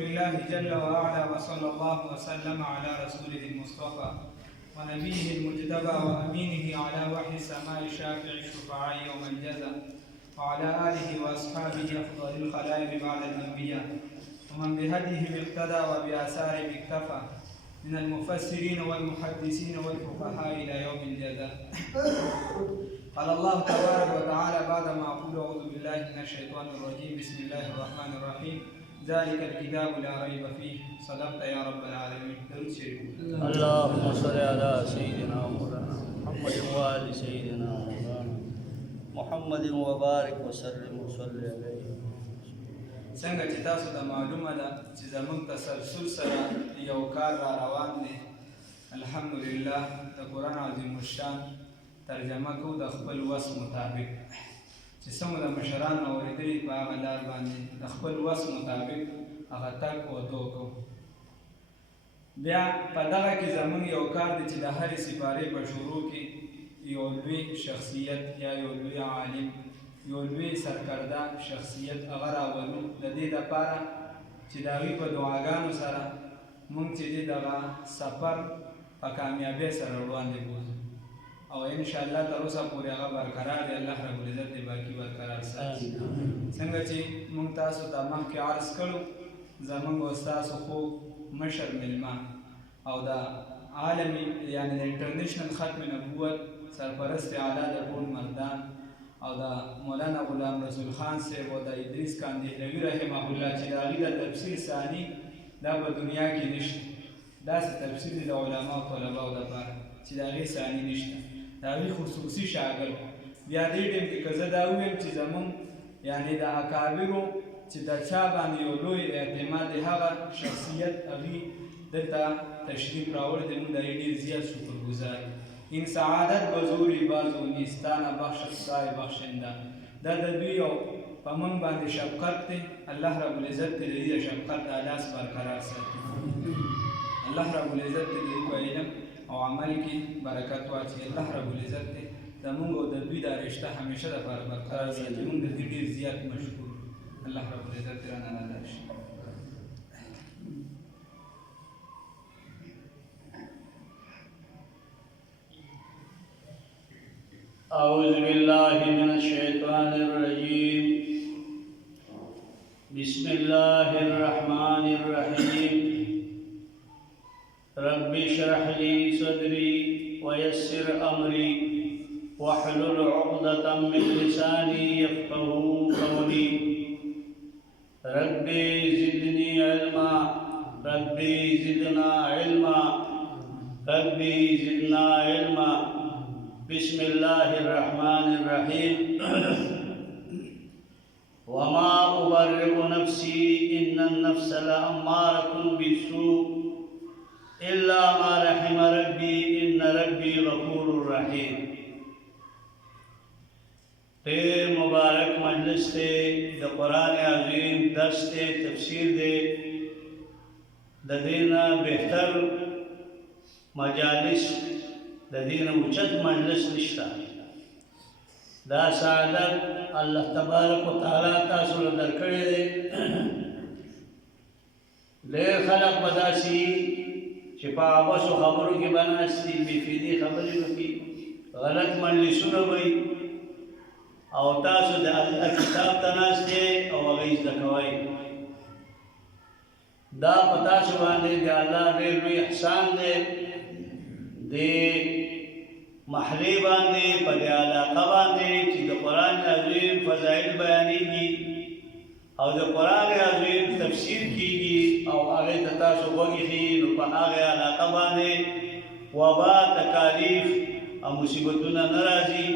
لله جل وعلا وصلى الله وسلم على رسوله المصطفى ونبيه المجتبى وأمينه على وحي السماء شافع الشفعاء يوم الجزاء وعلى آله وأصحابه أفضل الخلائق بعد الأنبياء ومن بهديهم اقتدى وبآثارهم اكتفى من المفسرين والمحدثين والفقهاء إلى يوم الجزاء. قال الله تبارك وتعالى بعد ما أقول أعوذ بالله من الشيطان الرجيم بسم الله الرحمن الرحيم ذلك الكتاب لا ريب فيه صدقت يا رب العالمين. درود شريف. اللهم صل على سيدنا مولانا محمد وآل سيدنا مولانا محمد وبارك وسلم وصلي عليه. څنګه چې تاسو ته معلومه ده چې زموږ تسلسل سره یو کار را روان دی، الحمدلله د قرآن عظیم الشان ترجمه کوو د خپل وس مطابق چې څنګه د مشرانو اورېدلي په هغه لار باندې د خپل وس مطابق هغه تګ ودو کوو. بیا په دغه کې زموږ یو کار دی چې د هرې سپارې په شروع کې یو لوی شخصیت یا یو لوی عالم یو لوی سرکرده شخصیت هغه راولو د دې دپاره چې د هغوی په دعاګانو سره موږ چې دی دغه سفر په کامیابۍ سره وړاندې بوځو او انشاءالله تر اوسه پورې هغه برقرار دی. الله رب العزت دې باقي برقرار ساتي. څنګه چې موږ تاسو ته مخکې عرض کړو زموږ او ستاسو خوږ مشر میلمه او د عالمي یعنې د انټرنیشنل ختم نبوت سرپرست اعلی د ټول مردان او د مولانا غلام رسول خان صاحب او د ادریس کاندهلوي رحمه الله چې د هغوی د تفسیر ثاني دا په دنیا کې نشته. داسې تفسیر دی د علماو طلباو دپاره چې د هغې ثاني نشته، د هغوی خصوصي شاګرد. بیا دې ټیم کې که زه دا وویم چې زمونږ یعنې د اکابرو چې د چا باندې یو لوی اعتماد د هغه شخصیت هغوی دلته تشریف راوړی دی، موږ د هغې ډېر زیات شکرګزار یو. این سعادت بزوری بازو نیستانه بخش خدای بخشنده. دا د دوی یو په موږ باندې شفقت دی. الله رب العزت دې د دې شفقت دا لاس برقرار ساتي. الله رب العزت دې د دوی په علم او عمل کې برکت واچوي. الله رب العزت دې زموږ او د دوی دا رشته همیشه دپاره برقرار ساتي. موږ د دې ډېر زیات مشکور یو. الله رب العزت دې رانه راضي شي. أعوذ بالله من الشيطان الرجيم بسم الله الرحمن الرحيم رب اشرح لي صدري ويسر أمري واحلل عقدة من لساني يفقهوا قولي ربي زدني علما ربي زدنا علما ربي زدنا علما. بسم الله الرحمن الرحيم وما أبرئ نفسي إن النفس لأمارة بالسوء إلا ما رحم ربي إن ربي غفور رحيم. غیر مبارک مجلس تے د قرآن عظیم درس تے تفسیر دے د دینا بہتر مجالس د دین اوچت مجلس نشتا. دا سعادت الله تبارک و تعالی تاسو له درکړی دی. ډېر خلک به داسې چې په عبثو خبرو کې به ناست دي، بېفایدې خبرې وکړي، غلط مجلسونه به وي او تاسو د الله کتاب ته ناست دی او هغه یې زده کوئ. دا په تاسو باندې د الله ډېر لوی احسان دی. د محلې باندې په دې علاقه باندې چې د قرآن عظیم فضایل بیانېږي او د قرآن عظیم تفسیر کېږي او هغې ته تاسو غوږ ایښي، نو په هغې علاقه باندې وبا تکالیف او مصیبتونه نه راځي.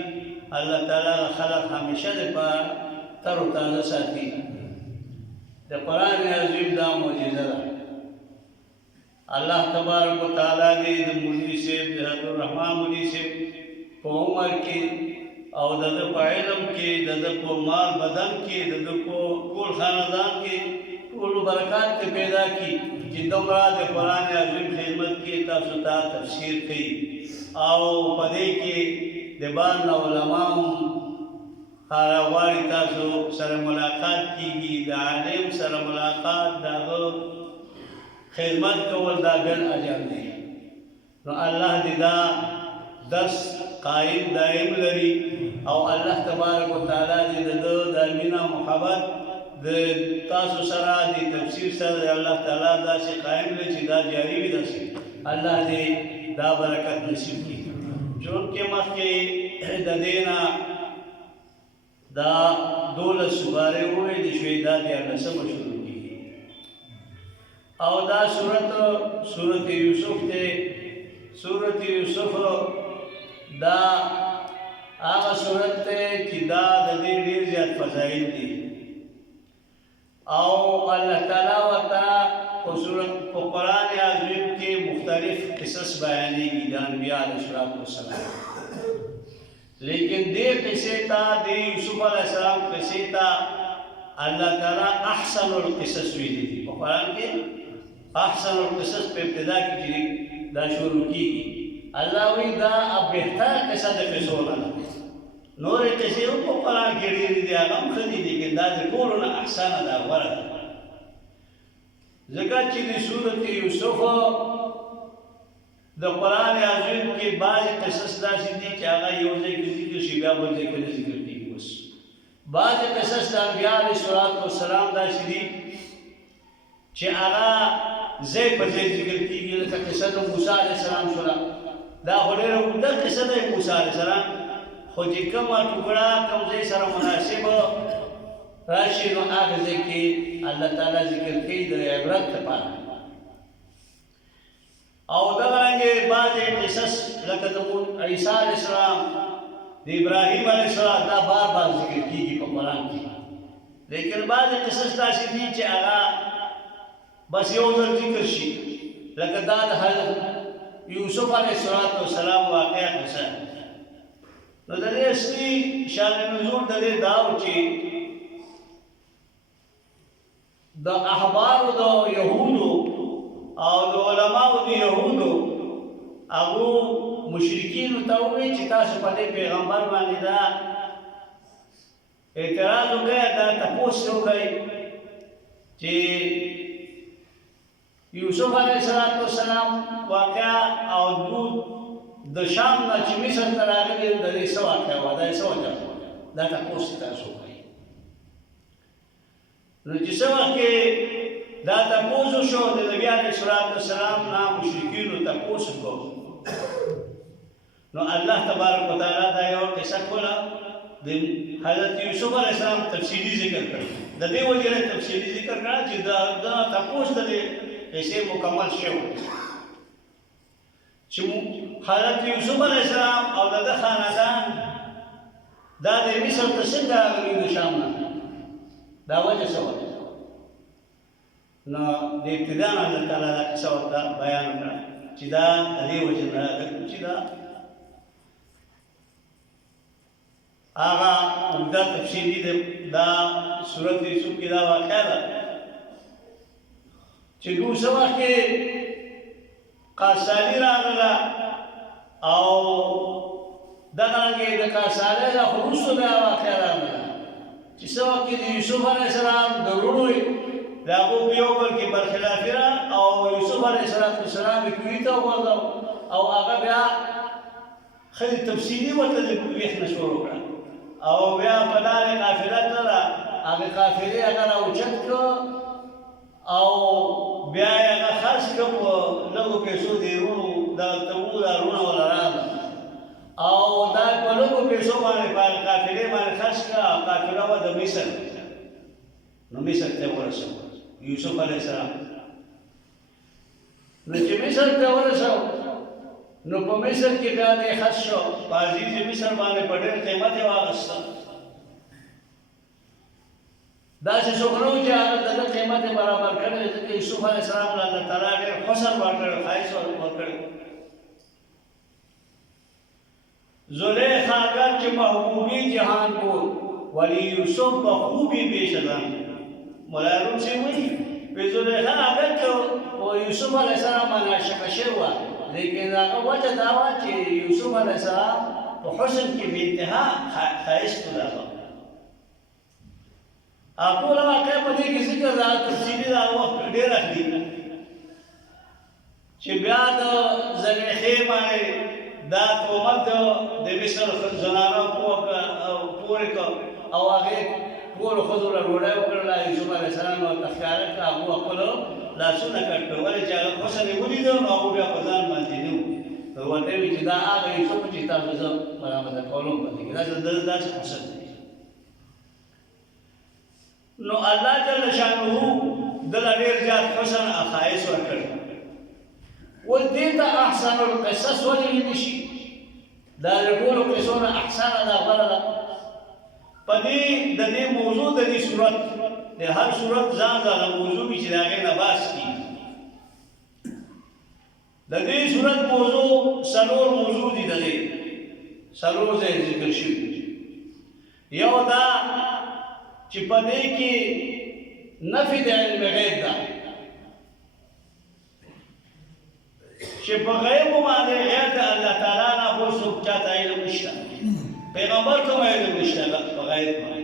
الله تعالی خلق همیشه دپاره تر و تازه ساتي. د قرآن عظیم دا معجزه ده. الله تبارک و تعالی دې د مولوي صاحب د عبدالرحمن مولوي صاحب په عمر کې او د ده په علم کې د ده په مال بدن کې د ده په ټول خاندان کې ټولو برکات ته پیدا کړي چې دومره د قرآن عظیم خدمت کې تاسو ته تفسیر کوي او په دې کې د بعض علماو غواړي تاسو سره ملاقات کیږي د عالم سره ملاقات دغه خدمت کول دا ګڼ اجر دی نو الله دې دا درس قائم دائم لري او الله تبارک وتعالى دې د مینه محبت د تاسو سره د تفسیر سره الله تعالی دا شي قائم لري چې دا جاری وي داسې الله دې دا برکت نصیب کړي چونکه مخکې د دینا دا 12 سواره وې د شوي دا د 19 شروع کیږي او دا سورۃ یوسف ته سورۃ یوسف دا هغه سورۃ ته چې دا د دې ډېر زیات فضایل دي او الله تعالی وتا په قرآن عظیم کې مختلف قصص بیانېږي د انبیاء علیهم السلام لیکن دې قصې ته د یوسف علیه السلام قصې ته الله تعالی احسن القصص ویلي دي په قرآن کې احسن القصص په ابتدا کې چې دا شروع کیږي الله وی دا بهتر قصه د قصو نه نور قصې په قرآن کې ډېرې دي هغه هم ښه دي لیکن دا د ټولو نه احسنه ده غوره ده ځکه چې د سورت یوسف د قرآن عظیم کې بعض قصص داسې دي چې هغه یو ځای کې ذکر شي بیا بل ځای کې نه ذکر کېږي بس بعض قصص د انبیاء علیهم السلام داسې دي چې هغه ځای په ځای ذکر کېږي لکه قصه د موسی علیه السلام شوله دا خو ډېره اوږده قصه ده موسی علیه السلام خو چې کومه ټوکړه کوم ځای سره مناسب راشي نو هغه ځای کې الله تعالی ذکر کوي د عبرت لپاره او دغرانګې بعضې قصص لکه د عیسی علیه السلام د ابراهیم علیه السلام دا بار بار ذکر کېږي په قرآن کې لیکن بعضې قصص داسې دي چې هغه بس یو ځل ذکر شي لکه دا د حضرت یوسف علیه السلام واقعه قصه نو د دې اصلي شان نزول د دې دا و چې د احبارو د یهودو او د علماو د یهودو هغو مشرکینو ته ووایي چې تاسو په دې پیغمبر باندې دا اعتراض وکړئ دا تپوس وکړئ چې یوسف علیه السلام واقعه او دود د شام نه چې مصر ته راغلي د دې څه واقعه وه دا یې څه وجه دا تپوس تاسو وکړئ نو چې څه وخت کې دا تپوس وشو د نبي علیه السلام نه مشرکینو تپوس وکړو نو الله تبارک وتعالی دا یو قصه کوله د حضرت یوسف علیه السلام تفصیلي ذکر کړ د دې وجې نه تفصیلي ذکر کړه چې دا تپوس د دې قصې مکمل شو چې حضرت یوسف علیه السلام او د خاندان دا د مصر ته څنګه راغلي د شام نه دا وجه څه وه نو د ابتدا نه الله تعالی دا قصه ورته بیان کړه چې دا د دې وجې نه چې دا هغه عمده تفصیلي دا سورت یوسف کې دا واقعه ده چې دوسه وخت کې قاسالي راغله او دغرانګې د قاسالۍ نه خو وروسته بیا واقعه راغله چې څه وخت کې د یوسف علیه السلام د وروڼو د هغو په یو بل کې برخلافي را او یوسف علیه السلام یې کوهي ته وغورځاو او هغه بیا ښه تفصیلي ورته د ویښ شروع کړه او بیا په لارې قافله تله هغې قافلې هغه راوچت کړه او بیا یې هغه خرڅ کړه په لږو پیسو د وروڼو دغلته وو دا وروڼه وله راغله او دا په لږو پیسو باندې په هغې قافلې باندې خرڅ کړه او قافله وه د مصر نو مصر ته ورسوه یوسف علیه السلام نو چې مصر ته ورسوه نو په مصر کې بیا دی خرڅ شو په عزیز مصر باندې په ډېر قیمت یې واخیسته داسې څوک نه و چې هغه د ده قیمت یې برابر کړی ځکه یوسف علیه السلام له الله تعالی ډېر حسن ورکړی ښایست ورکړی زلیخا اگرچه محبوبی جهان بود ولی یوسف بخوبی بیشدن مولا روم سے وہی به زلیخا اگرچه یوسف علیه السلام مناشقه شوه لیکن هغه وجه دا وه چې یوسف علیه السلام په حسن کې بې انتها ښایست و د هغه ټول واقع په دې کې ذکر دا تفصیلي دا وخت ډېر اخلي چې بیا د زلیخې باندې دا تهمت د مصر زنانو پورې کړ او هغې ټولو ښځو له ډوډۍ وکړله یوسف علیه السلام ورته ښکاره کړه هغو خپل لاسونه کټ کړل ولې چې هغه حسن یې ولیده نو هغو بیا په ځان باندې نه وو ورته یې ویل چې دا هغه یوسف چې تاسو زه برابره کولم په دې کې داسې حسن دی نو الله جل شانه دله ډېر زیات حسن ښایست ورکړی و دې ته احسن القصص ولې ویلی شي دا د ټولو قصو نه احسنه ده غوره ده په دې د دې موضوع د دې صورت د هر صورت ځان ځانه موضوع وي چې د هغې نه بحث کېږي د دې صورت موضوع څلور موضوع دي د دې څلور ځای ذکر شوي یو دا چې په دې کې نفي د علم غیب ده چې په غیب باندې غیر د الله تعالی نه بل څوک چاته علم نشته پیغمبر ته علم نشته په غیب باندې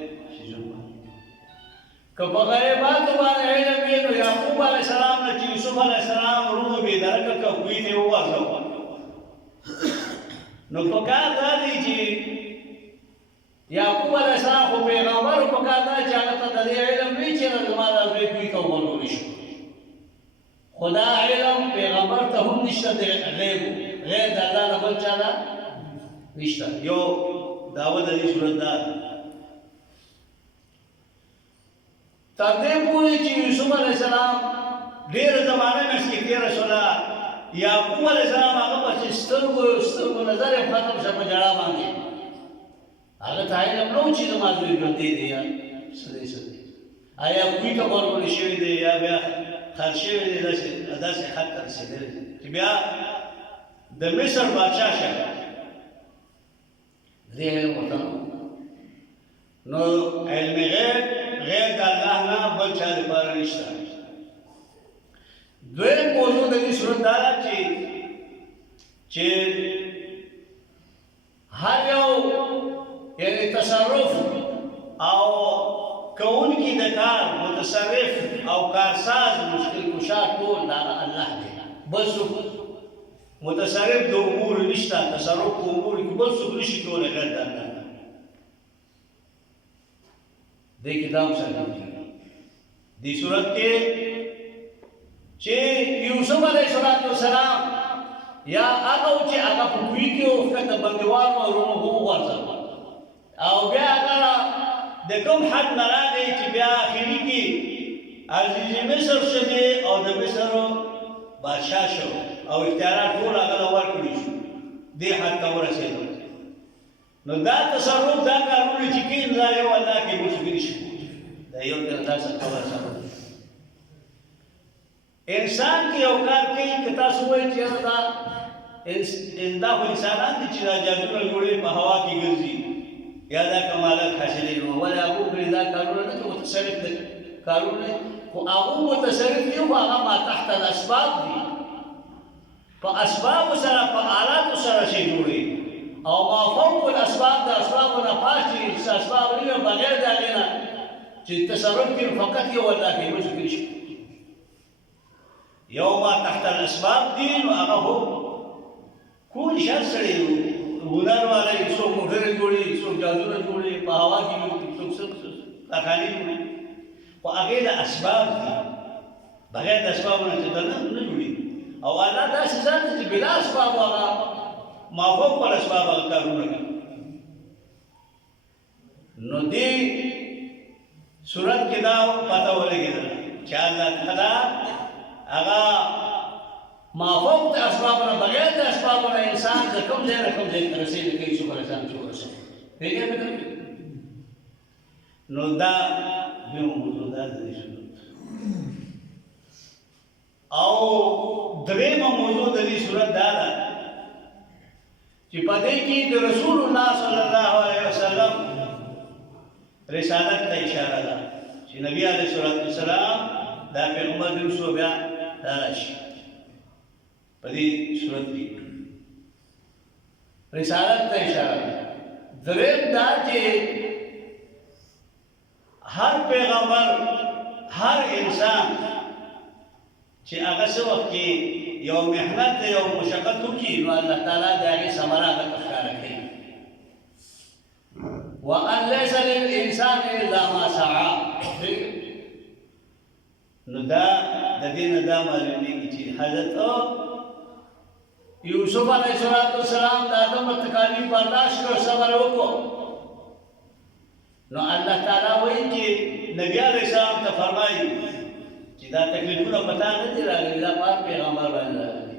که په غیباتو باندې علم وي نو یعقوب علیه السلام نه چې یوسف علیه السلام روح بېدرکه که کوی دې ووځو نو په کار دا دی چې یعقوب علیه السلام خو پیغمبر په کار دا چې هغه ته د دې علم وي چې زما دا زوی کوی ته وغورځولی شو خو دا علم پیغمبر ته هم نشته د غیب غیر د الله نه بل چا نه نشته یو دعوه د دې صورت دا تر دې پورې چې یوسف علیه السلام ډېره زمانه مخکې تېره شوله یعقوب علیه السلام هغه پسې سترګو نظر یې ختم شه په ژړا باندې هغه ته علم نه و چې زما زوی ژوندی دی یا څه دی آیا کوی ته ورغلی شوی دی یا بیا خر شوی دی داسې حد ته رسېدلی دی چې بیا د مصر بادشاه شه دې علم ورته نو علم غیب غیر د الله نه بل چا لپاره نشته دویم موضوع د دې صورت دا ده چې هر یو یعنی تصرف او کوونکی د کار متصرف او کارساز مشکل کشا ټول دا الله دی بل څوک متصرف د امور نشته تصرف په امور کې بل څوک نشي کولی غیر د الله دې کې دا هم څرګند دي دې صورت کې چې یوسف علیه السلام یا هغه چې هغه په کوی کې وښکته بندیوانو او ورونو وغورځول او بیا هغه د کوم حد نه راغی چې بیا اخري کې عزیز مصر شو او د مصر بادشاه شو او اختیارات ټول هغه له ورکړي شو دې حد ته ورسېدل نو دا تصرف دا کارونه چې کوي دا یو الله کې مشکل شي دا یو داسې خبره سره انسان کې یو کار کوي که تاسو وایئ چې دا خو انسانان دي چې دا جادونه جوړوي په هوا کې ګرځي یا دا کمالات حاصلوي نو ولې هغو کړي دا کارونه نه چې متصرف دي کارونه خو هغو متصرف دي خو هغه ما تحت الاسباب دي په اسبابو سره په آلاتو سره شی جوړوي او ما فوق الاسباب د اسبابو نه پاس چې اسباب نه وي بغیر د هغې نه چې تصرف کړي فقط یو الله کې مشکل شي یو ما تحت الاسباب دي نو هغه هو کوم شر سړی هنر والا څوک موټرې جوړي څوک جادونه جوړي په هوا کې څوک کارخانې جوړي خو هغې د اسباب دي بغیر د اسبابو نه چې نه جوړي او الله داسې ذات دی چې بلا اسبابو هغه مافوق الاسباب هغه کارونه کوي نو دې صورت کې دا پته ولګېدله چې الله تعالی هغه مافوق د اسبابو نه بغیر د اسبابو نه انسان د کوم ځای نه کوم ځای ته رسېږي کوي یوسف علیه السلام چې ورسېږي پوهېږئ نو دا یو موضوع دا د دې صورت او درېیمه موضوع د دې صورت دا ده چې په دې کې د رسول الله صلی الله علیه وسلم رسالت ته اشاره ده چې نبی علیه السلام دا پیغمبر دی اوس بیا دا راشي په دې صورت کې رسالت ته اشاره ده درېیم دا چې هر پیغمبر هر انسان چې هغه څه وخت کې یو محنت یو مشقت وکړي نو الله تعالی د هغې ثمره هغه ته ښکاره کوي وان لیس للانسان الا ما سعى نو دا د دې نه دا معلومیږي چې حضرت یوسف علیه السلام د آدم تکالیف برداشت کړو صبر وکړو نو الله تعالی وایي چې نبی علیه السلام ته فرمایي چې دا تکلیفونه پتا نه دي راغلي دا پاک پیغمبر باندې راغلي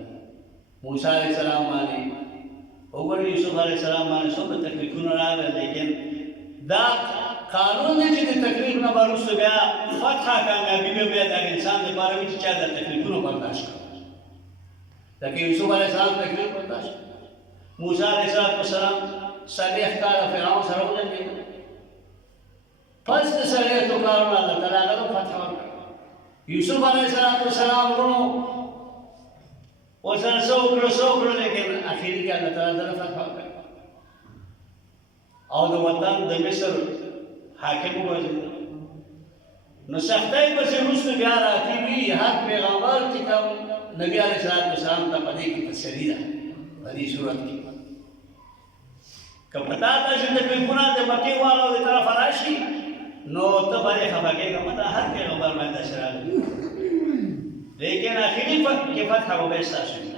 موسی علیه السلام باندې وګورئ یوسف علیه السلام باندې څومره تکلیفونه راغلي لیکن دا قانون دی چې د تکلیف نه وروسته بیا فتح کامیابي به بیا د انسان لپاره وي چې چا د تکلیفونو برداشت کړي لکه یوسف علیه السلام تکلیف برداشت موسی علیه السلام 40 کاله فرعون سره وجنګېد پس د 40 کالونو الله تعالی هغه فتح ورکړ یوسف علیه السلام ورونو ورسره څه وکړو لیکن اخري کې الله تعالی دغه فتح ورکړ او د وطن د مصر حاکم وګرځېد نو سختۍ پسې وروسته بیا راځي وي هر پیغمبر چې کوم نبی علیه السلام ته په دې کې تسلي ده په دې صورت کې که پتا ده چې تکلیفونه د مکې والو د طرفه راشي نو ته باندې خفه کېږه مته هر پیغمبر باندې داسې راغلي لیکن آخري کې فتح به ستاسو وي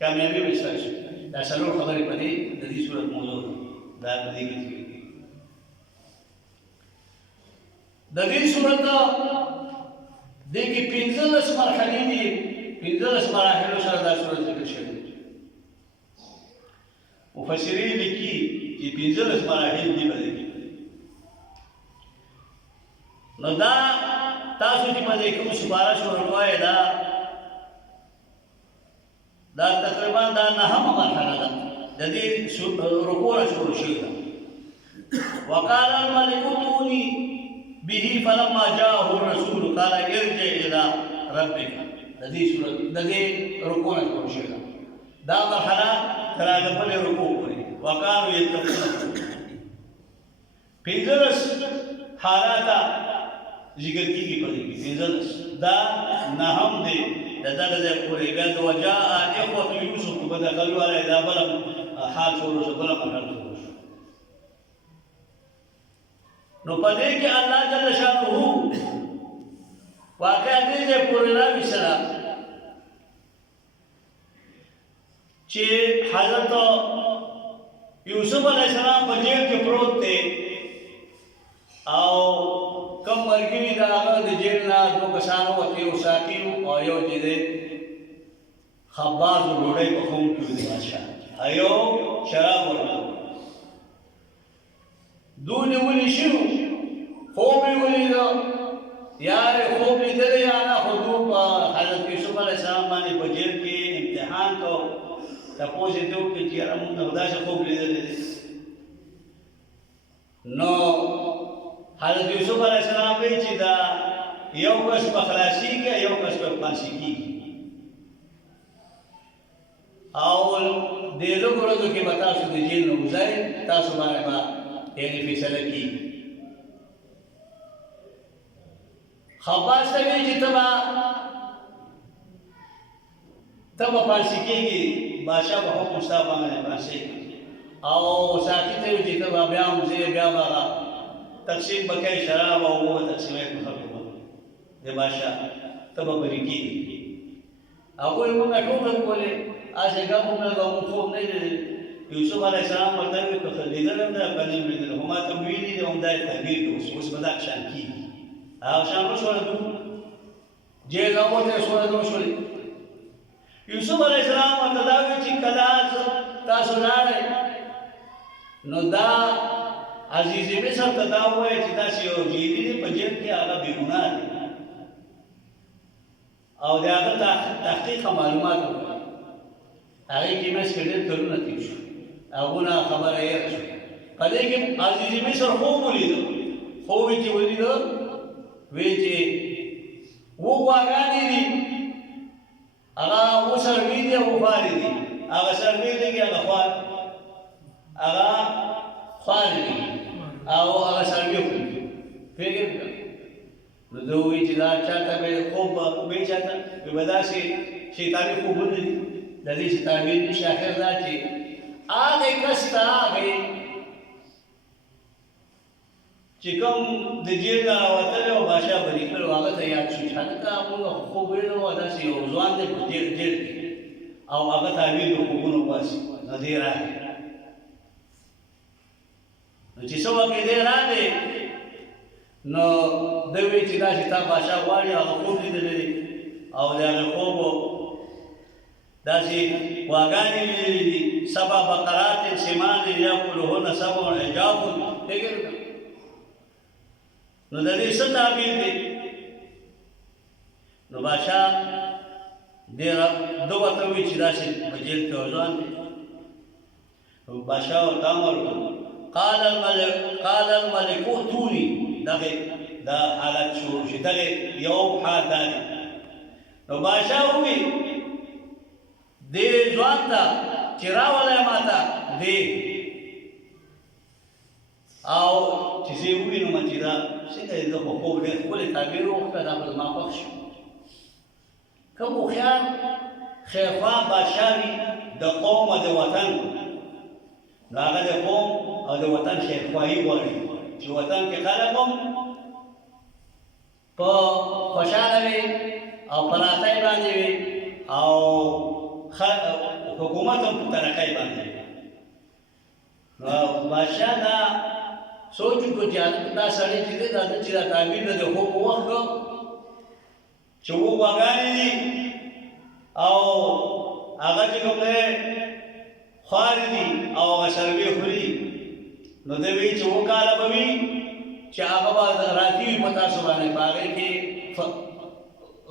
کامیابي به ستاسو وي دا څلور خبرې په دې د دې صورت موضوع ده دا په دې کې د دې صورت د کې 15 مرحلې دي 15 مراحل سره دا صورت ذکر شوی مفسرین لیکي چې 15 مراحل دي په دې کې نو دا تاسو چې په دې کوم سپارښت ورکوي دا تقریبا دا نهمه مرحله ده د دې رکوع شروع شوی ده وقال الملك ائتوني به فلما جاءه الرسول قال ارجع الى ربك د دې صورت د دې رکوع شروع شوی ده دا مرحله تر هغه پورې رکوع کوي وقالوا يتقون 15 حالات ذکر کیږي په دې کې 15 دا نهم دی دغه ځای پورې بیا د وجاء اخوه یوسف په دخلوا علی دا بل حال شروع شو بل مرحله شروع شو نو په دې کې الله جل شانه واقع دې پورې راوي سره چې حضرت یوسف علیه السلام په جیل کې پروت دی او کم مرګري دا هغه د جیل نه دوه کسانو وته یو ساقي او یو چې دی خباز ډوډۍ پخوم کې دی بادشاه ایو شراب ورکړو دونه ولې شو خوب یې ولیدو یار خوب لیدلی یا نه خو په حضرت یوسف علیه السلام باندې په جیل کې امتحان کو تپوس یې ته وکړي چې یاره موږ داسې خوب لیدلی دی نو حضرت یوسف علیه السلام وی چې دا یو کس په خلاصیږي یو کس په پھانسی کیږي او دې لږو ورځو کې به تاسو د جیل نه وځئ تاسو باندې به یعنې فیصله کېږي خباز ته وی چې ته به پھانسی کېږي بادشاه به حکم ستا باندې پھانسی او ساقي ته وی چې ته به بیا وځې بیا به تقسیم بکای شراب او وہ تقسیم ہے خلق دے بادشاہ تب بری کی اول موږ ټول کولې اځه ګابو نه کوم خوب نه دی یوسف علیه السلام ورته وی په لیدل نه باندې لیدل هما تمویل دي هم دای تعبیر اوس بدک شان کی او شان شو له جیل نو ته شو له شو یوسف علیه السلام ورته دا وی چې کله تاسو لاړې نو دا عزیز مصر ته دا وایي چې داسې یو جیلي دی په جیل کې هغه بېګناه دی او د هغه تحقیق معلومات وکړي هغې کې مس کې ډېر کلونه تېر شو هغونه خبره هېره شوه په دې کې عزیز مصر خوب ولیدو خوب یې چې ولیدو وی چې اووه غواګانې دي هغه اووه سروي دي او خوارې دي هغه سروي دی کې هغه خوارې دي او هغه سروي خوري زه وایي چې دا چاته به خوب به چاته به داسې شیطاني خوبونه دي د دې چې تعبیر نشي اخر دا چې هغې کس ته هغې چې کوم د جیل نه راوتلی او بادشاه بری کړی هغه ته یاد شو چې هلکه موږ خوب ویلی وو داسې یو ځوان دی په جیل کې او هغه تعبیر د خوبونو باسي نو دی راغی نو چې څه وکړې دی راغی نو ده وی چې دا چې تا بادشاه غواړي هغه خوب لیدلی دی او د هغې خوب داسې غواګانې لیدلې دي 7 بقرات سمان یاکلهن 7 عجاف دیګر نو د دې څه تعبیر دی نو بادشاه دې دغه ته وی چې داسې په جیل کې ځوان دی نو بادشاه ورته امر وکړ قال الملك ائتوني دغه دا حالت شروع شي دغه یو حال دی نو بادشاه وی دې ځوان ته چې راولای ماته دی او چې زه ووینم چې دا څنګه د خوب ډېر ښکلی تعبیر وکړه دا به زما خوښ شو کوم هوښیار خیرخواه بادشاه وي د قوم او د وطن نو هغه د قوم او د وطن خیرخواهي غواړي چې وطن کې خلک هم په خوشحاله وي او په راتۍ باندې وي او حکومت هم په ترقۍ باندې وي نو بادشاه دا سوچ وکړو چې دا سړی چې دی دا چې دا تعبیر د خوب په وخت چې غواګانې دي او هغه چې کوم دی خوارې دي او هغه سروې خوري نو دی وایي چې 2 کاله به وي چې هغه به راتي وي په تاسو باندې په هغې کې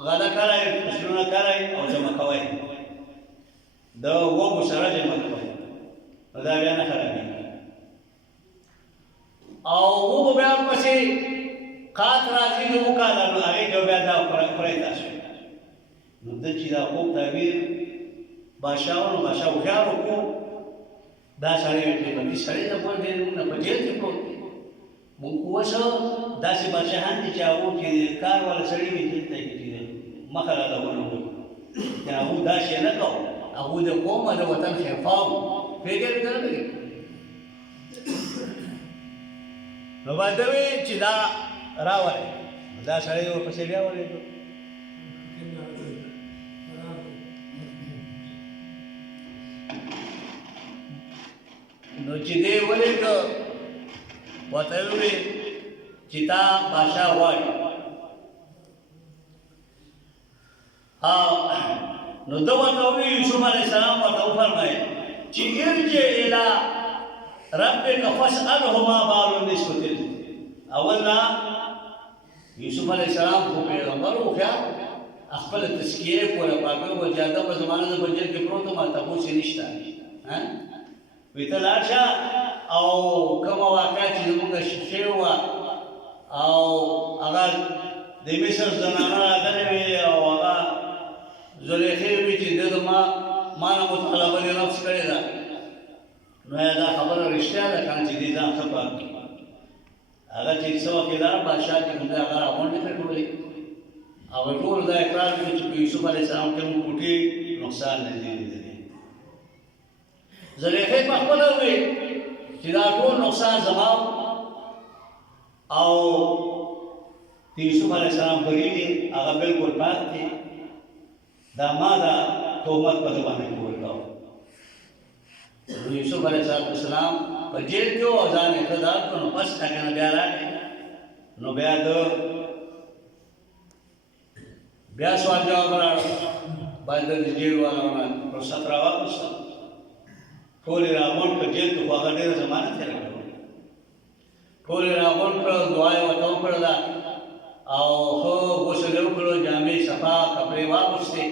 غله کوئ فصلونه کوئ او جمع کوئ د وږو سره جمع کوئ نو دا بیا نه خرابېږي او وږو بیا ورپسې قات راځي د 2 کاله نو هغې کې بیا دا خورئ تاسو نو ده چې دا خوب تعبیر بادشاه و نو بادشاه هوښیار وکړو دا سړی قیمتي سړی ده پوه دی موږ نه په جیل کې پروت دی موږ اوس داسې بادشاهان دي چې هغو چې کار والا سړي وي جیل ته یې چې مخه راته ونیولو چې هغو دا شی نه کوو هغو د قوم او د وطن خیرخواه وو پوهېږئ که نه پوهېږئ نو باید وي چې دا راولئ دا سړی ورپسې بیا ولېږو نو چې دی ولېږه ورته یې وویل چې تا بادشاه غواړي نو ده ورته وویل یوسف علیه السلام ورته وفرمایل چې ارجع الی ربک فاسأله ما بال النسوة اول نه یوسف علیه السلام خو پیغمبر و هوښیار خپله تزکیه یې کوله پاکه و جاده په زمانه زه په جیل کې پروت وم تپوس یې نشته وی ته لاړ شه او کومه واقعه چې زموږ شوې وه او هغه د مصر زنانه راغلې وې او هغه زلیخې وې چې ده د ما نه مطالبه د نفس کړې ده نو دا خبره رښتیا ده که نه چې دې ځان ښه پاک کړي هغه چې څه وخت یې لاړ بادشاه چې کوم دی هغه راغونډې کړې ټولې هغه ټول دا اقرار کړي چې په یوسف علیه السلام کې مو کوټې نقصان نه دی لیدلی زلیخې په خپله وویل چې دا ټول نقصان زما او د یوسف علیه السلام بری دی هغه بلکل پاک دی دا ما دا تهمت په ده باندې قبول کاوه نو یوسف علیه السلام په جیل کې و او ځان یې ښه دار کړو نو پس هغې نه بیا راغی نو بیا ده بیا سوال جواب راړو باید د جیل والاو نه رخصت راواخیسته ټول یې راغونډ کړه جیل کې خو هغه ډېره زمانه تېره کړې ټول یې راغونډ کړه دعا یې ورته وکړله او ښه غسل یې وکړو جامې صفا کپړې واغوستې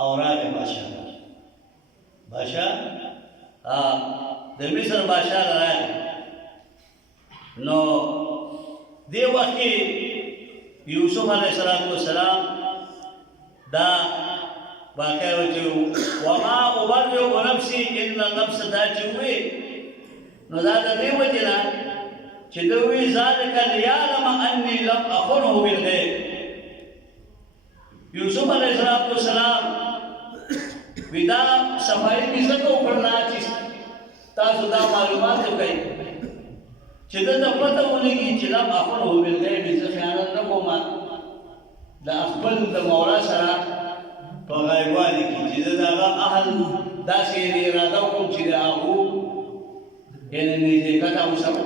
او راغی بادشاه د مصر بادشاه راغی نو دې وخت کې یوسف علیه السلام دا واقع وچو وما ابرئ نفسي ان النفس دا چې وې نو دا د دې وجه نه چې دوی ذلک لیعلم انی لم اخنه بالغیب. یوسف علیه السلام ودا صفائی کی ځکه وکړله چې تاسو دا معلومات وکړئ چې دته پته ولګي چې لم اخنه بالغیب، زه خیانت نه کوم د خپل د مولا سره په غیبوالي کې، چې زه د هغه اهل داسې اراده وکړم چې د هغو یعنې نږدېکت وسم.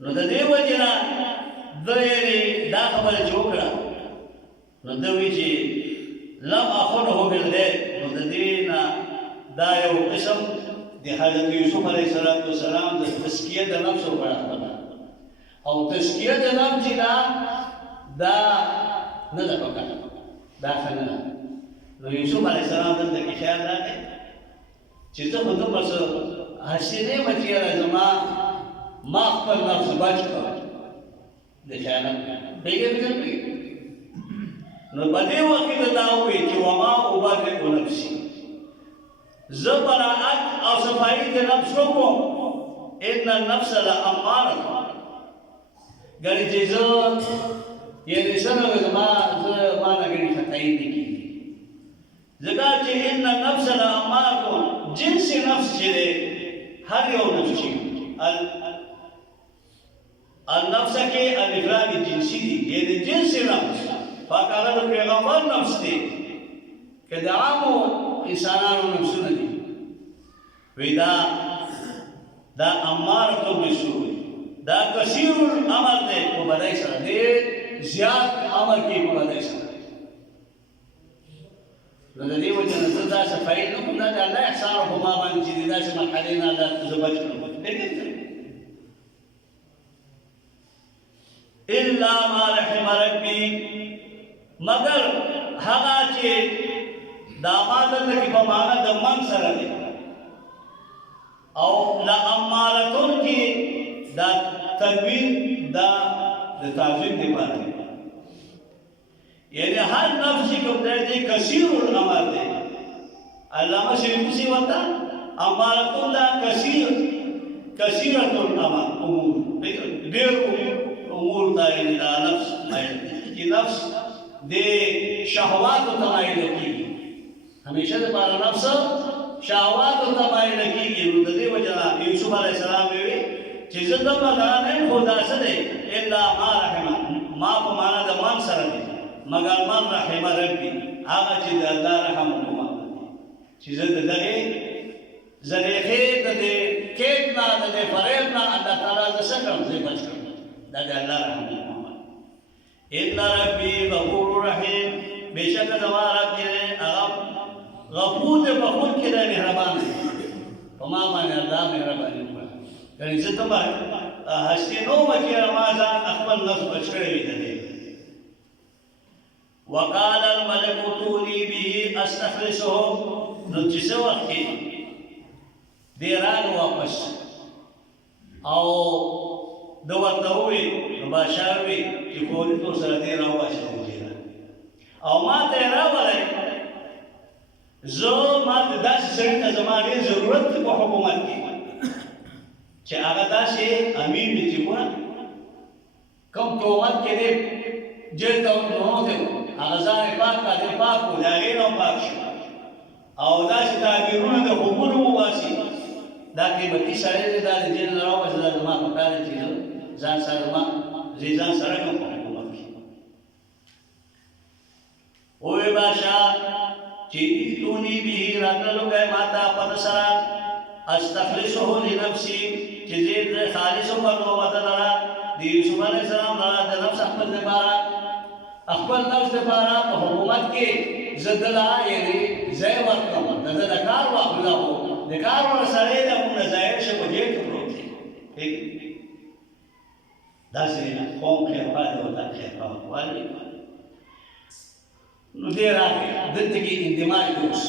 نو د دې وجې نه ده یعنې دا خبره چې وکړه، نو ده وایي چې لم اخنه بالغیب. نو د دې نه دا یو قسم د حضرت یوسف علیه السلام د تزکیه د نفس وکړه خپله، او تزکیه د نفس چې دا نه ده پکار، دا ښه نه ده. نو یوسف علیه السلام دلته کې خیال راغی چې زه خو دومره څه هسې نه یم چې یاره زما ما خپل نفس بچ کړه د خیانت نه. پوهېږې نو په دې وخت کې دا ووایي چې وما ابرئ نفسي، زه براعت او صفایي د نفس وکړم، ان النفس لاماره، ګڼې چې زه یعنې څنګه زما نه ګڼې خطایي نه کېږي، ځکه چې ان النفس لاماره جنس نفس چې دی هر یو نفس چې النفس کې الافراد جنسي دي، یعنې جنس نفس پاک هغه د پیغمبر نفس دی که د عامو انسانانو نفسونه دي. وی دا امارة بالسوء، دا کثیر الامر دی په بدۍ سره، ډېر زیات امر کوي په بدۍ سره. نو د دې وجې نه زه دا صفایي نه کوم، دا د الله احسان په ما باندې چې د داسې مرحلې نه زه بچ کړم. الا ما رحم ربي، مگر هغه چې دا ما دلته کې په معنا د من سره دی، او لامارتون کې دا تنوین دا د تعظیم دپاره دی، یعنی هر نفس چې کوم دی کثیر الامر دی. علامه شریفي ورته امارتون دا کثیرة الامر امور، ډېر امور ته یعنې دا نفس چې نفس د شهواتو ته مایله کېږي، همیشه دپاره نفس شهواتو ته مایله کېږي. نو د دې وجه نه یوسف علیه السلام ویلي چې زه دغه دا نه یم، خو دا څه دی الا ما رحم، ما په معنا د من سره دی، مګر من رحم ربي، هغه چې د الله رحم وکړم چې زه د دغې زلیخې د دې کیک نه د دې فریب نه الله تعالی زه څه کړم، زه بچ کړم، دا د الله رحم وکړم. ان ربي غفور رحیم، بېشکه زما رب چې دی هغه غفور دی، بخون کې دی، مهربان دی. په ما باندې الله مهرباني وکړه، ګنې زه ته به هستې نه ومه چې ما ځان خپل نفس بچ کړی وي د دې. وقال الملك ائتوني به استخلصه، نو چې څه وخت کې دی راغی واپس او ده ورته وویل، نو بادشاه وویل چې فوري طور سره دې راوباسه د جیله، او ما ته یې راولی، ما ته داسې سړي ته زما ډېر ضرورت دی په حکومت کې چې هغه داسې امیر وي چې ګوره کوم تهمت کې دی جیل ته ورننوتی و، هغه ځان یې پاک کړه، دی پاک و، د هغې نه پاک شو، او داسې تعبیرونه د خوبونو وباسي، دا قیمتي سړی دی، دا د جیل نه راوباسه، دا زما په کار دی چې ځان سره ځان سره کوم په حکومت کې. ووی بادشاه چې ایتوني به راتللو کوې ما ته په ده سره استخلصه لنفسي، چې زه یې خالص وکړم وطن لره د یوسف علیه السلام لره د نفس خپل دپاره، خپل نفس دپاره په حکومت کې زه دله یعنې ځای ورکړم، د ده د کار واخله، خو د کار وړ سړی دی، موږ ظاهر شه په جیل کې پروت دی. داسې قوم خیرخواه دی، وطن خیرخواه والي. نو دې راغی دلته کې اندماج اوس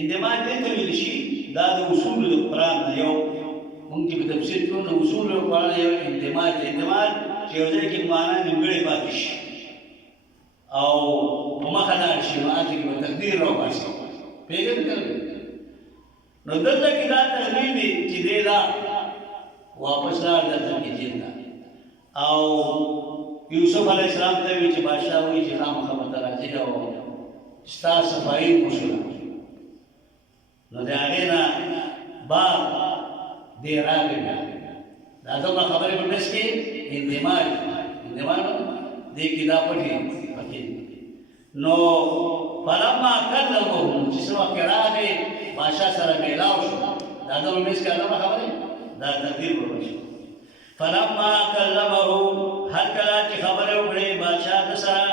اندماج دې ته ویل شي، دا د اصولو د قرآن نه یو، موږ چې په تفسیر کې د اصولو د قرآن یو اندماج دی. اندماج چې یو ځای کې معنا نیمګړې پاتې شي او په مخه لاړ شي، نو هلته کې به تقدیر راوباسي. پوهېږئ؟ نو دلته کې دا تقدیر دی چې دی لاړ واپس راغ دلته کې جیل ته او یوسف علیه السلام ته وی چې بادشاه وی چې خامخا به ته راځې او ستا صفایي وشوه نو د هغې نه بعد دی راغی بیا دا دومره خبرې په منځ کې اندماج دې کې دا پټې پکې نو فلما کلمه چې څه وخت راغی بادشاه سره میلاو شو دا دومره منځ کې هغه خبرې دا تقدیر وشو فلما کلمه هر کله چې خبرې وکړې بادشاه د سره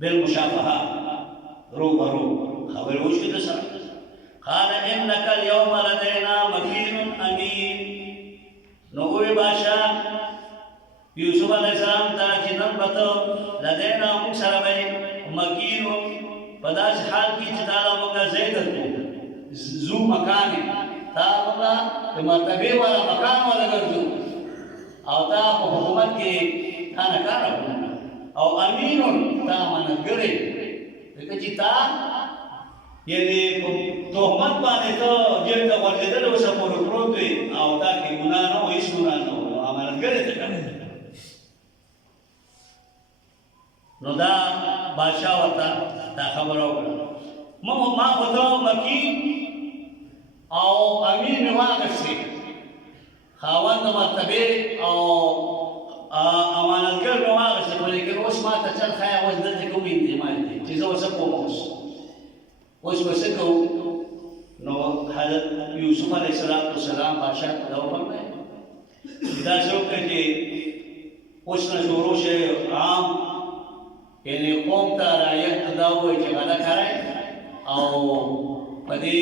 بالمشافهه روبرو خبرې وشوې د سره قال انك اليوم لدينا مكين امين نو وی بادشاه یوسف علیہ السلام ته چې نن به ته لدینا موږ سره به مکین په داسې حال کې چې دا موږ ځای درکړو ذو مکان تا موږ د مرتبې والا مکان والا ګرځو او تا په حکومت کې تا نه کار او امین تا امانتګری ځکه چې تا یعنی په تهمت باندې ته جیل ته ورځېدلی اوسه پورې پروت وي او تا کې ګناه نه و هېڅ ګناه نه و امانتګری ته کړی نو دا بادشاه ورته دا خبره وکړه ما ورته مکین او امین مې واخیستې خاوند مرتبې او امانتګر مې واخیستې خو لیکن اوس ما ته چل ښایه اوس دلته کوم اندماج دی چې زه اوس څه کوم اوس به څه کوو نو حضرت یوسف علیه السلام بادشاه ته دا وفرمایل داسې وکړه چې اوس نه شروع شي عام یعنی قوم ته رعیت ته دا ووایي چې غله کرئ او په دې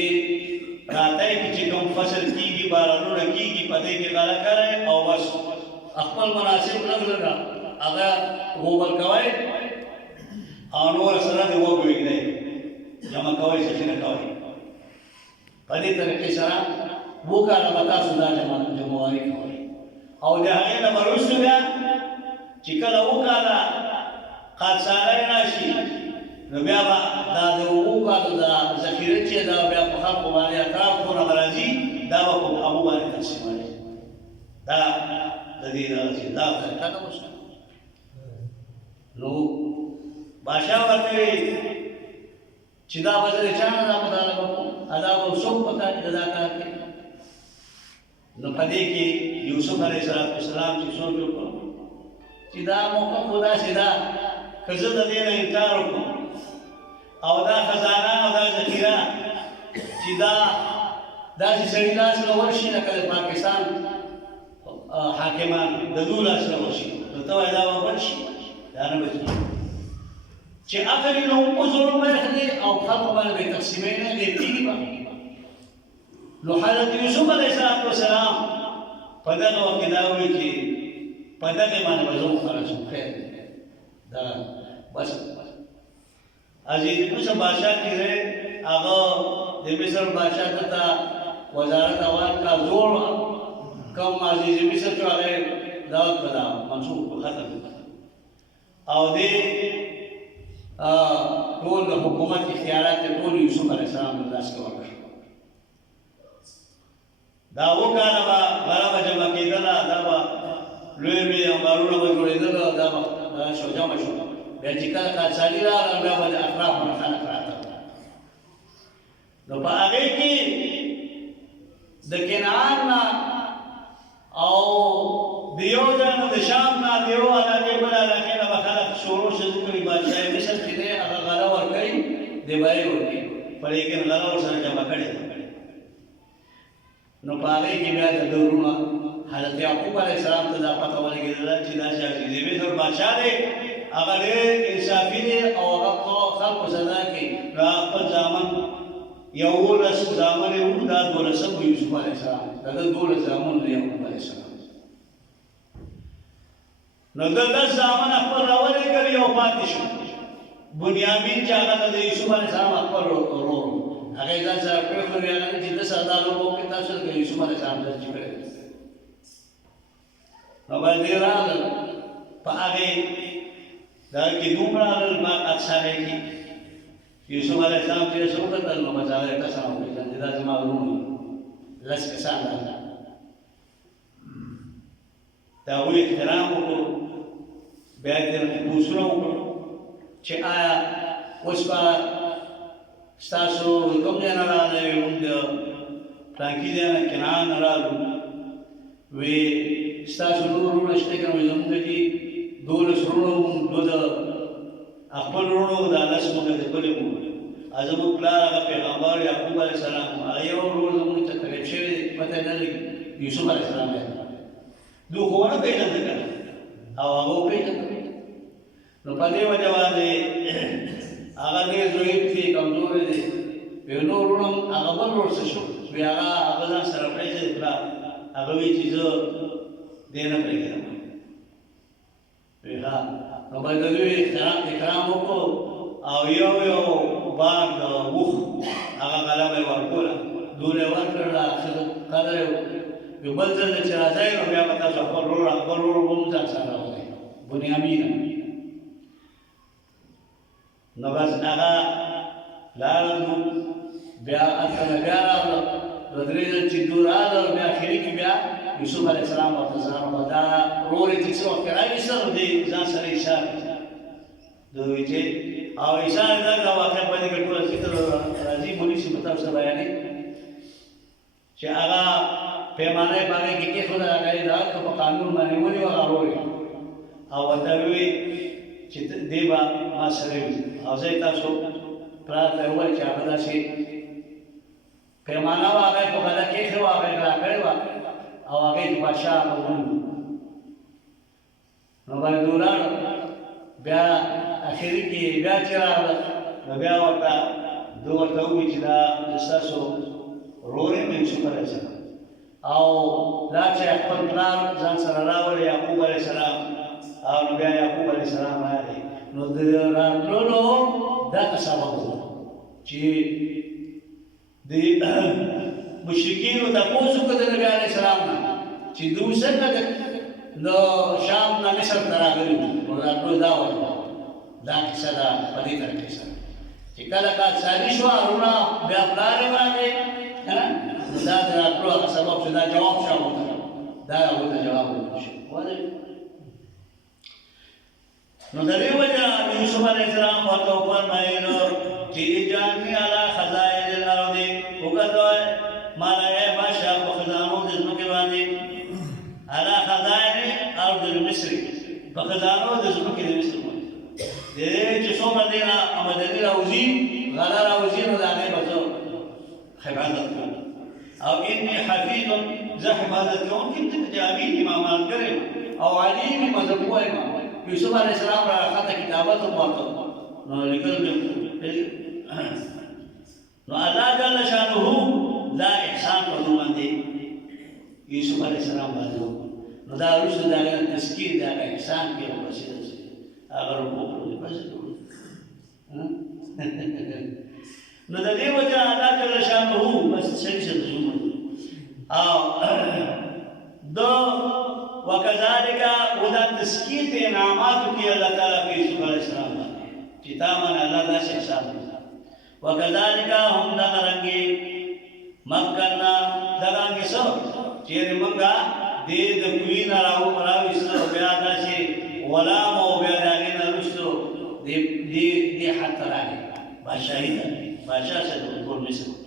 راتۍ کې چې کوم فصل کېږي بارانونه کېږي په دې کې غله کرئ او بس خپل مناسب لږ لږه هغه غوبل کوئ او نور سره دې وګوئ جمع کوئ څه نه کوئ په دې طریقې سره اووه کاله به تاسو دا جمعواري کوئ او د هغې نه به وروسته بیا چې کله اووه کاله خاصانه راشي نو بیا به دا د اووه کالو دا ذخیره چې دا بیا په خلکو باندې اطرافونه به راځي دا به په هغو باندې تقسیموي دا د دې راځي دا طریقه ده اوس نو بادشاه ورته وایي چې دا به زه د چا نه دا مطالعه وکړم دا به څوک په کار کې دا کار کوي نو په دې کې یوسف علیه السلام چې سوچ وکړ چې دا موقع خو داسې ده که زه د دې نه انکار وکړم او دا خزانه او دا ذخیره چې دا داسې سړي لاس نه ورشي لکه د پاکستان حاکمان د دوی لاس نه ورشي نو ته وایې دا به بند شي دا نه به چې اخري نو په ظلم باندې او خلکو باندې به تقسیموي نه دې کېږي به نو حضرت یوسف علیه السلام په دغه وخت کې دا وایي چې په دغه باندې به زه مخرج شم خیر دی دا بس عزیز مصر بادشاہ چې دی هغه د مصر بادشاہ ته وزارت اول کا زور کم عزیز مصر چې هغه دعوت کړه منسوخ ختم او دې ټول د حکومت اختیارات ټول یوسف علیه السلام د لاس کې ورکړل دا اووه کاله به غله به جمع کېدله دا به لوی لوی انبارونه به جوړېدله دا به شو جمع شو بیا چې کله کارسالي راغله بیا به د اطرافو نه خلک راته نو په هغې کې د کنعان نه او د یو ځای نه د شام نه د یو علاقې بل علاقې نه به خلک شروع شروع کړي بادشاه مصر چې دی هغه غله ورکوي دی به یې ورکوي په لیکن غله ورسره جمع کړې ده نو په هغې کې بیا د دورونه حضرت یعقوب علیه السلام ته دا پته ولګېدله چې دا چې عزیز مصر بادشاه دی هغه ډېر انصافي دی او هغه خلکو سزا کوي نو خپل زامن 11 زامن یې وو دا 12 یوسف علیه السلام دا د 12 زامن د یعقوب علیه السلام نو د 10 زامن خپل راولېږل یو پاتې شو بنیامین چې هغه د یوسف علیه السلام خپل ورور هغه ځان سره پرېښود ویل چې د سردارو په تاسو کې یوسف علیه السلام درج کړی نو باندې راغلل په هغې دا کې دومره راغلل ما اکثره کې یوسف علیه السلام چې څه وکتل نو بس هغه قسم وکړي چې دا زما ورور لس کسان راغله د هغوی احترام وکړو بیا یې ترې تپوسونه وکړو چې آیا اوس به ستاسو کوم ځای نه راغلی وي موږ د فلانکي ځای نه کنعان نه راغلو وی ستاسو نور وروڼه شته که نه وایي زموږ دي 12 وروڼه وو دوه د خپل وروڼو دا 10 موږ د خپلې وو زموږ پلار هغه پیغمبر یعقوب علیه السلام هغه یو ورور زموږ ته طریب شوی دی پته یې نه لګي یوسف علیه السلام دی دوی خو ونه پېژنده که نه او هغه وپېژنده نو په دې وجه باندې هغه ډېر ضعیف دی کمزوری دی یو نور وروڼه هغه بل ورور څه شو وی هغه ځان سره پرېښی دی پلار هغه وی چې زه دې نه پرېږدم وی ښه نو باید د دوی اکرام وکړو او یو بار د اوښ هغه غلبه یې ورکوله دور یې ورکړله ښځو قدر یې یو بل ځل چې راځئ نو بیا به تاسو خپل ورور به هم ځان سره راولئ بنیامینه نو بس هغه لاړل بیا هلته نه بیا راغله دوه درې ځل چې دوی راغلل بیا اخري کې بیا یوسف علیه السلام ورته ځان وکړ دا ورور یې چې څه وخت راویسته نو دې ځان سره ایسار دوی وایي چې او ایسار دا واقع په دې کې ټوله ذکر راځي مولوي صاحب به تاسو ته بیانوي چې هغه پیمانه یې په هغې کې کېښوده هغه یې د هر په قانون باندې ونیو هغه ورور یې او ورته وویل چې دې به ما سره وي او زه یې تاسو پلار ته یې وویل چې هغه داسې پیمانه وه هغه یې په غله کېښې وه هغه یې راکړې وه او هغې کې بادشاه هغه ونیو نو باید ولاړ بیا اخري کې بیا چې راغله نو بیا ورته دوی ورته ووایي چې دا ستاسو ورور یم یوسف علیه السلام او دا چې خپل پلار ځان سره راوړی یعقوب علیه السلام او نو بیا یعقوب علیه السلام راغی نو د راتللو دغه سبب و چې د مشرکینو تپوس وکړه د نبي علیه السلام نه چې دوی څنګه د شام نه مصر ته راغلي وو نو راتلو دا وایي دا کیسه ده په دې طریقې سره چې کله کال ثاني شوه هارونه بیا پلار یې راغی نو دا د راتلو هغه سبب چې دا جواب شو دا هغوی ته جواب ورکړل شو نو د دې وجه یوسف علیه السلام ورته وفرمایل چې اجعلني علی خزائن الارض وګرځوئ ما له ای بادشاه په خزانو د ځمکې باندې علی خزائن الارض مصر په خزانو د ځمکې د مصر باندې د دې چې څومره دی نه مدني راوځي غله راوځي نو د هغې به زه حفاظت کوم او اني حفیظ زه حفاظت کوونکی یم ځکه چې امین یم امانتګر یم او علیم یم زه پوه یم یوسف علیه السلام را خطه کتابت هم ورته نو لیکل نو الله جل شانه دا احسان په دوی باندې یوسف علیه السلام باندې نو دا وروسته د هغې تذکیر د هغه احسان کې ورسېده چې هغه رکوع کړو بس نو د دې وجه الله جل شانه بس صحیح څه او دو وکذالک ودا تسکیت انعاماتو کی اللہ تعالی په یوسف علیہ السلام چې تا من الله داسې حساب وکذالک هم دغرنګي مکرنا دغانګي سو چې موږ دې د کوی نه راوېستو بیا داسې غلام او بیا دغې نه وروستو دې حد ته راغی بادشاهي ته بادشاه سره ټول مصر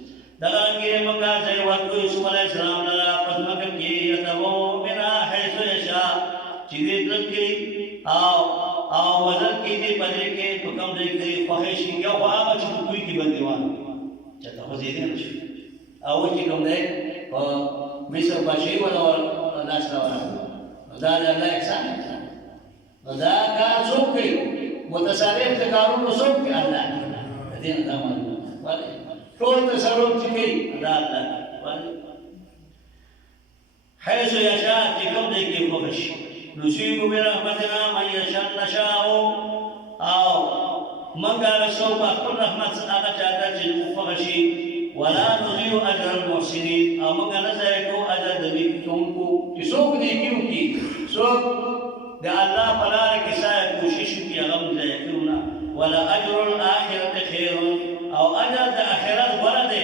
دغانګي موږ ځای ورکړو یوسف علیہ السلام لره په ځمکه کې یتبو بنا حیث یشاء چې دې تل کې او وزن کې دې پدې کې په کوم ځای کې خوښ شي یو هغه چې کوی کې بندیوان چې تاسو دې نه شي او چې کوم دی په مصر بادشاهي ولا لاس راوړل دا د الله احسان دا کار څوک کوي متصرف د کارونو څوک کوي الله دې نه دا معلومه ټول تصرف چې کوي دا الله حيث يشاء چې کوم ځای کې خوښ شي نصیب برحمتنا من یشاء نشاء او موږ رسو په خپل رحمت هغه چاته چې خوښ شي ولا نضيع اجر المحسنين او موږ نه ضایع کوو اجر د نیکونکو چې څوک نیکي وکړي څوک د الله په لاره کې سایه کوشش وکړي هغه موږ ضایع کوو نه ولا اجر الاخرة خیر او اجر د آخرت غوره دی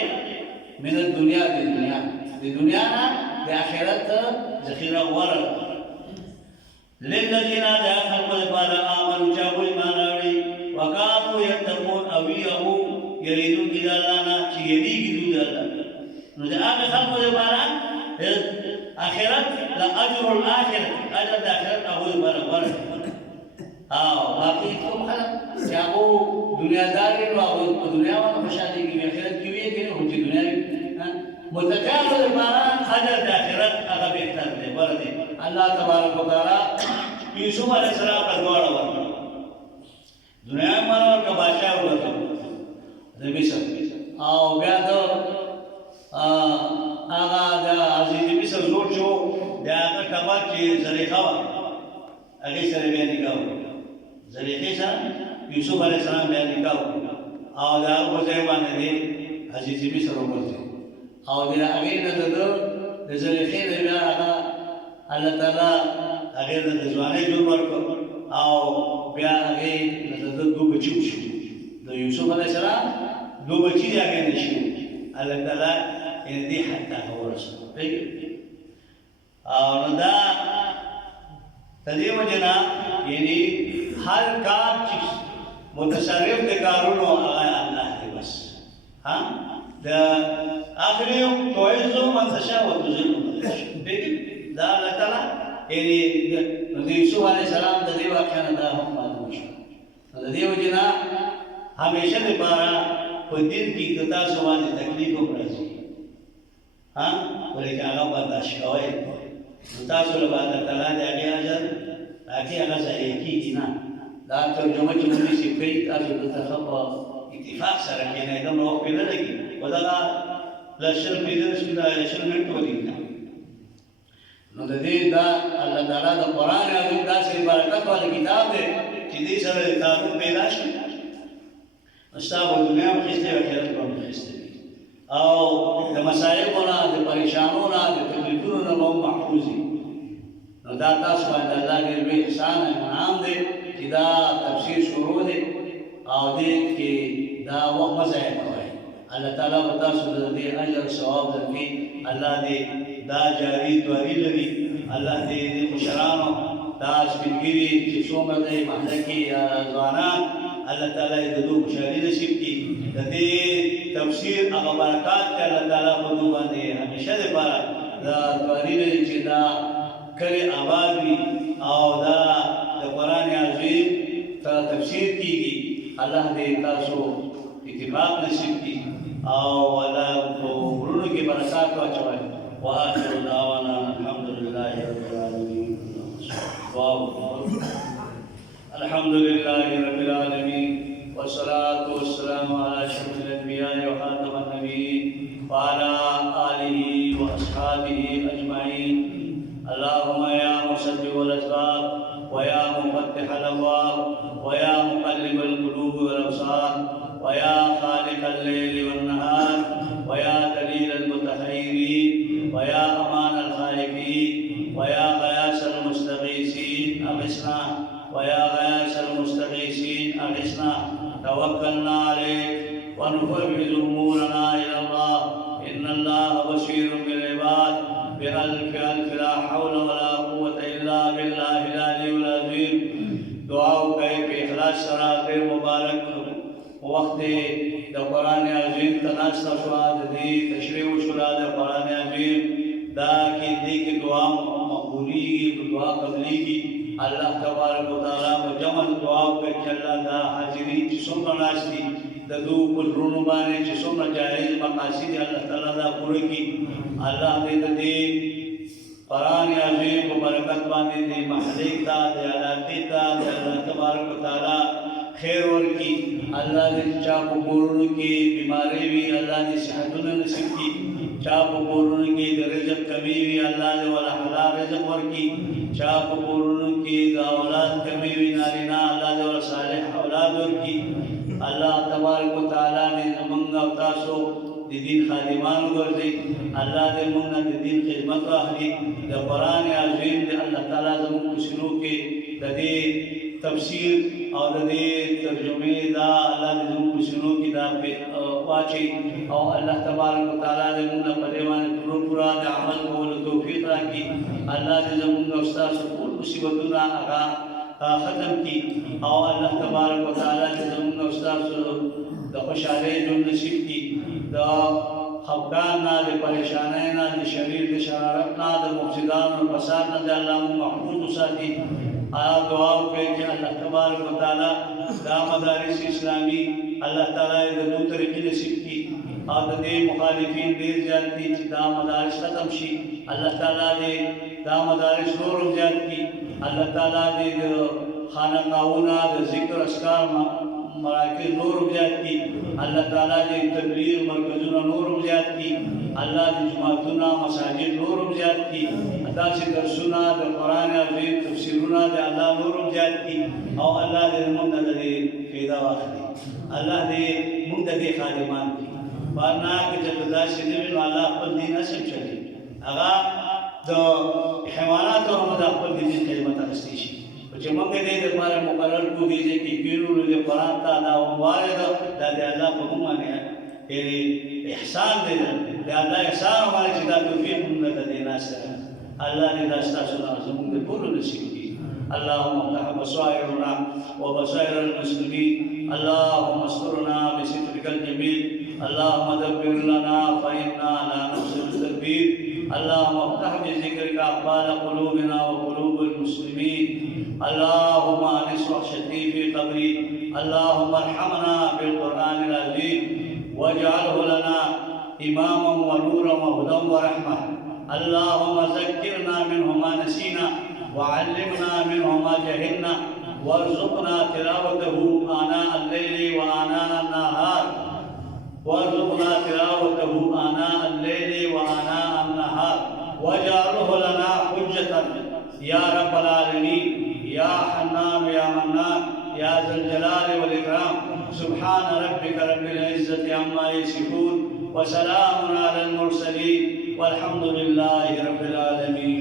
من الدنیا د دنیا نه د آخرت ذخیره غوره للذین دا خلق دپاره آمنوا چې هغوی ایمان راوړي وکانو یتقون او وي هغو یریدونکي د الله نه چې یریږي دوی د الله نو د هغې خلقو دپاره آخرت لاجر الاخرة اجر د آخرت هغوی دپاره غوره او باقي کوم خلک چې هغو دنیادار وي نو هغوی په دنیا باندې خوشحالېږي وي آخرت کې وي که نه خو چې دنیا وي متقیانو دپاره اجر د آخرت هغه بهتر دی غوره دی الله تبارک وتعالی یوسف علیه السلام ته دواړه ورکړه دنیا یې ماله ورکړه بادشاه یې ورکړه د مصر او بیا د هغه د عزیز مصر زوړ چې و د هغه ټبر چې زلیخا وه هغې سره بیا نکاح وکړه زلیخې سره یوسف علیه السلام بیا نکاح وکړه او د هغه په ځای باندې د عزیز مصر وګرځېد او د هغې نه د زلیخې نه بیا هغه الله تعالی هغې ته د ځوانۍ ژوند ورکړ او بیا هغې نه د ده دوه بچي وشو د یوسف علیه السلام دوه بچي د هغې نه شوي الله تعالی یعنې دې حد ته هغه ورسول او نو دا د دې وجې نه یعنې هر کار چې متصرف د کارونو هغه الله دی بس د آخر یوم تعزو من تشاء وتذل من تشاء دا الله تعالی یعنې د یوسف علیه السلام د دې واقعه نه دا هم معلومه شوه نو د دې وجې نه همیشه دپاره په دین کې که تاسو باندې تکلیف هم راځي ولیکن هغه برداشت کوئ نو تاسو له به الله تعالی د هغې اجر هغې هغه ضایع کېږي نه دا ترجمه چې مولوي صاحب کوي تاسو دلته ښه په اتفاق سره کښېنئ دومره وخت پرې نه لګي خو دغه له شل منټو ولګي نو د دې دا الله تعالی د قرآن عظیم داسې برکت والی کتاب دی چې دې سره د تعلق پیدا شي نو ستا به دنیا هم ښایسته وي آخرت به هم ښایسته وي او د مصایبو نه د پریشانو نه د تکلیفونو نه به هم محفوظ وي نو دا تاسو باندې الله ډېر لوی احسان او انعام دی چې دا تفسیر شروع دی او دې کې دا وخت مه ضایع کوئ الله تعالی به تاسو د دې اجر ثواب درکړي الله دې دا جاری دواري لري الله دې د مشرانو دا سپینګیري چې څومره دی محله کې یا ځوانان الله تعالی د دوی خوشحالي نصیب کړي د دې تفسیر هغه برکات چې الله تعالی په دوی باندې همیشه دپاره دا دواري لري چې دا کلي آباد وي او دا د قرآن عظیم سره تفسیر کېږي الله دې تاسو اتفاق نصیب کړي او الله په غرونو کې برکات واچوي وآخر دعوانا الحمد لله رب العالمين الحمد لله رب العالمين والصلاة والسلام على أشرف الأنبياء وخاتم النبيين وعلى آله وأصحابه أجمعين اللهم يا مسبب الأسباب ويا مفتح الأبواب ويا مقلب القلوب والأبصار ويا خالق الليل والنهار ويا دليل المتحيرين ويا أمان الخائفين ويا غياث المستغيثين أغثنا ويا غياث المستغيثين أغثنا توكلنا عليك ونفوض أمورنا إلى الله إن الله بصير بالعباد بألف ألف لا حول ولا قوة إلا بالله العلي العظيم دعاء كيف إخلاص سرا غير مبارك وقت د قرآن عظیم تناسته شوه د دې تشریح وشوله د قرآن عظیم دا کې دې کې دعا مقبولېږي دعا قبلېږي الله تبارک وتعالی به جمع دعا وکړي چې الله دا حاضرین چې څومره ناست دي د دوی په زړونو باندې چې څومره جایز مقاصد الله تعالی دا پوره کړي الله دې د دې قرآن عظیم په برکت باندې دې محلې ته د علاقې ته د الله تبارک وتعالی خیر ورکی الله دې چا په کورونو کې بیماری وي الله دې صحتونه نصیب کړي چا په کورونو کې د رزق کمی وي الله دې ولا حلال رزق ورکی چا په کورونو کې د اولاد کمی وي نارینه الله دې ولا صالح اولاد ورکی الله تبارک وتعالی دې زمونږ او تاسو د دین خادمان وګرځي الله دې موږ د دین خدمت واخلي د قرآن عظیم دې الله تعالی زموږ په سینو کې د دې تفسیر او د دې ترجمه دا الله دې زموږ په سینو کې دا واچي او الله تبارک وتعالی دې موږ په دې باندې پوره د عمل کولو توفیق راکړي الله دې زموږ او تاسو مصیبتونه هغه ختم کی او الله تبارک وتعالى دې زموږ استاد د خوشحالۍ ژوند نصیب کی د خفګان نه د پریشانۍ نه د شریر د شرارت نه د مفسدانو او فساد نه د الله محفوظ وساتي دعا وکړئ چې الله تبارک وتعالى دا مدارس اسلامي الله تعالی د نو طریقې نصیب کی او د دې مخالفین ډېر زیات دي چې دا مدارس ختم شي الله تعالی دې دا مدارس نور زیات کی الله تعالی دې د خانقاهونه د ذکر اذکار مراکز نور زیات کی الله تعالی دې تبلیغ مرکزونه نور زیات کی الله دې جماعتونه مساجد نور زیات کی داسې درسونه د قرآن عظیم تفسیرونه د الله نور زیات کی او الله دې موږ ته دې فایده واخلي الله دې موږ ته دې خادمان کړي بارنا کې چې داسې نه وي نو الله خپل دین اسم چلی هغه د حیواناتو هم د خپل دین خدمت اخیستی شي چې موږ دې لپاره مقرر کو دي چې کینو د قرآن ته دا وایي دا د الله په کومه نه احسان دې د الله احسان باندې چې دا توفیق موږ ته دی ناصر الله دې دا ستاسو زموږ د ټول نصیب کړي اللهم افتح بصائرنا وبصائر المسلمين اللهم استرنا بسترك الجميل اللهم دبر لنا فإنا لا نحسن التدبير اللهم افتح بذكرك أقبال قلوبنا وقلوب المسلمين اللهم أنس وحشتي في قبري اللهم ارحمنا بالقرآن العظيم واجعله لنا إماما ونورا وهدى ورحمة اللهم ذكرنا منه ما نسينا وعلمنا منه ما جهلنا وارزقنا تلاوته آناء الليل وآناء النهار وارزقنا تلاوته آناء الليل وآناء النهار واجعله لنا حجة يا رب العالمين يا حنان يا منان يا ذا الجلال والإكرام سبحان ربك رب العزة عما يصفون وسلام على المرسلين والحمد لله رب العالمين